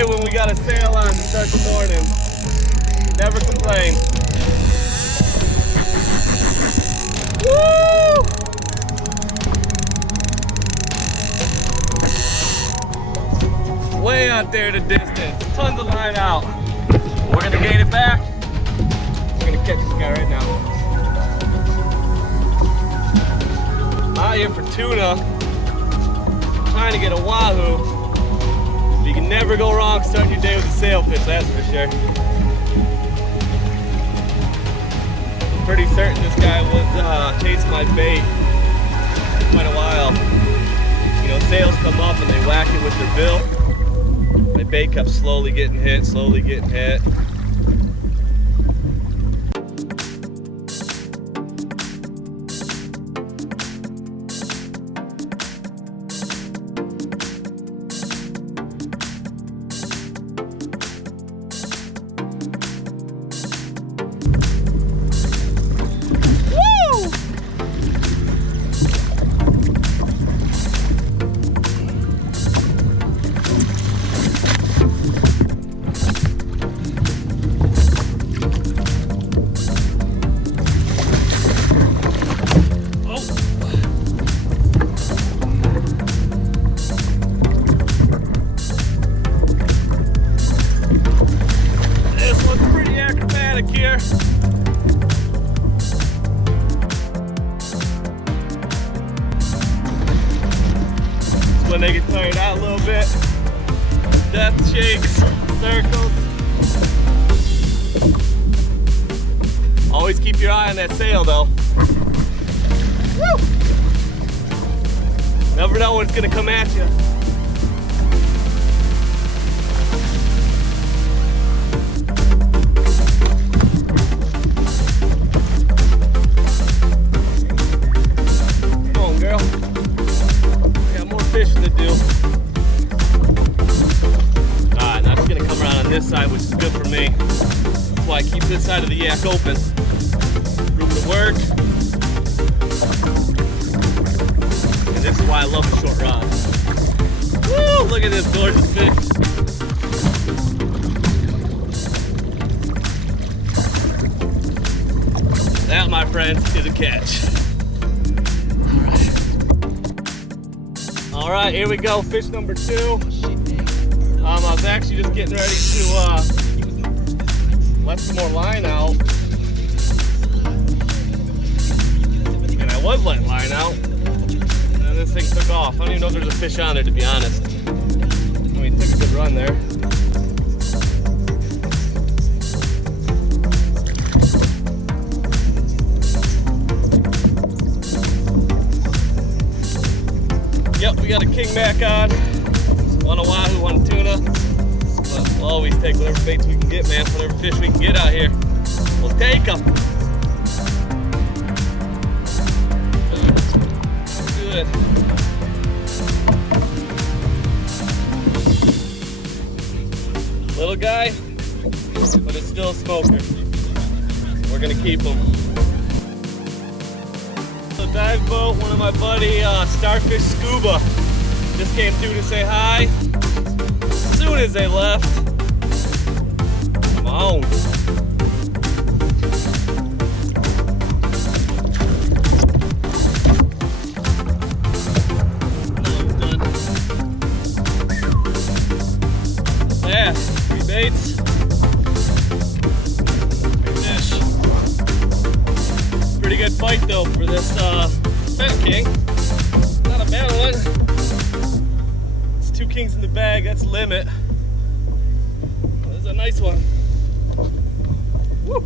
day when we got a sail on to start the morning. Never complain. Woo! Way out there in the distance. Tons of line out. We're gonna gain it back. We're gonna catch this guy right now. Out here for tuna. Trying to get a wahoo. You can never go wrong starting your day with a sailfish, that's for sure. I'm pretty certain this guy was chasing my bait for quite a while. You know, sails come up and they whack it with their bill. My bait kept slowly getting hit, slowly getting hit. Here. When they get tired out a little bit, death shakes, circles. Always keep your eye on that sail though. Woo! Never know when it's gonna come at you. Fishing to do. Alright, now it's gonna come around on this side, which is good for me. That's why I keep this side of the yak open. Room to work. And this is why I love the short rod. Woo! Look at this gorgeous fish. That, my friends, is a catch. All right, here we go, fish number 2. I was actually just getting ready to let some more line out. And I was letting line out, and then this thing took off. I don't even know if there's a fish on there, to be honest. I mean, it took a good run there. Yep, we got a king back on. One a wahoo, one a tuna. But we'll always take whatever baits we can get, man. Whatever fish we can get out here, we'll take them. Good. Little guy, but it's still a smoker. We're gonna keep him. Dive boat, one of my buddy Starfish Scuba just came through to say hi. As soon as they left, come on. Yeah, 3 baits. Pretty good fight though for this fat king. Not a bad one. It's 2 kings in the bag, that's limit. This is a nice one. Woo.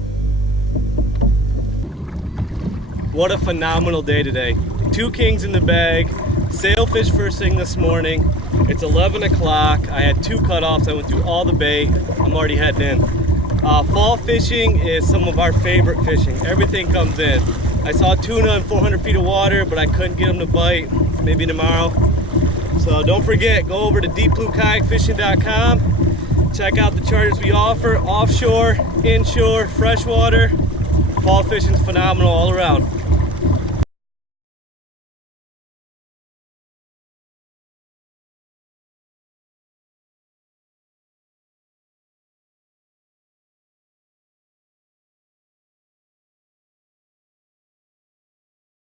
What a phenomenal day today. 2 kings in the bag, sailfish first thing this morning. It's 11 o'clock. I had 2 cutoffs. I went through all the bait. I'm already heading in. Fall fishing is some of our favorite fishing. Everything comes in. I saw tuna in 400 feet of water, but I couldn't get them to bite. Maybe tomorrow. So don't forget, go over to deepbluekayakfishing.com. Check out the charters we offer, offshore, inshore, freshwater. Fall fishing's phenomenal all around.